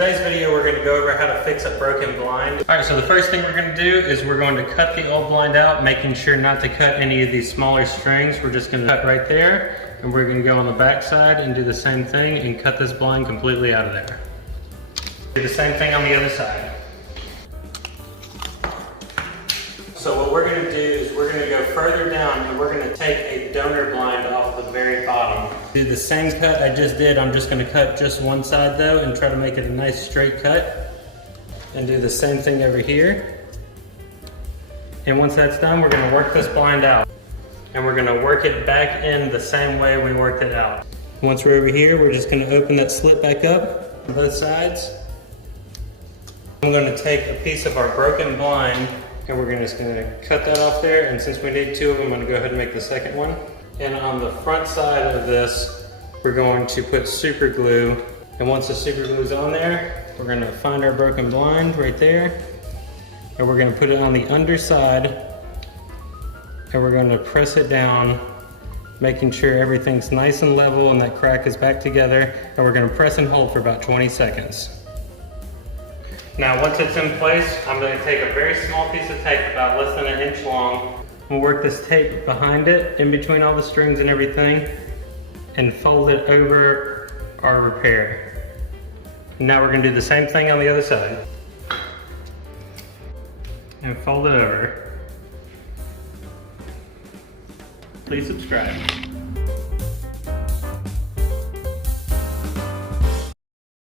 Today's video we're going to go over how to fix a broken blind. Alright, so the first thing we're going to do is we're going to cut the old blind out, making sure not to cut any of these smaller strings. We're just going to cut right there, and we're going to go on the back side and do the same thing and cut this blind completely out of there. Do the same thing on the other side. So what we're going to do is we're going to go further down and we're going to take a donor blind off the very bottom. Do the same cut I just did. I'm just going to cut just one side though and try to make it a nice straight cut. And do the same thing over here. And once that's done, we're going to work this blind out. And we're going to work it back in the same way we worked it out. Once we're over here, we're just going to open that slit back up on both sides. I'm going to take a piece of our broken blind and we're just going to cut that off there, and since we need two of them, I'm going to go ahead and make the second one. And on the front side of this, we're going to put super glue, and once the super glue is on there, we're going to find our broken blind right there, and we're going to put it on the underside, and we're going to press it down, making sure everything's nice and level and that crack is back together, and we're going to press and hold for about 20 seconds. Now once it's in place, I'm going to take a very small piece of tape, about less than 1 inch long. We'll work this tape behind it, in between all the strings and everything, and fold it over our repair. Now we're going to do the same thing on the other side. And fold it over. Please subscribe.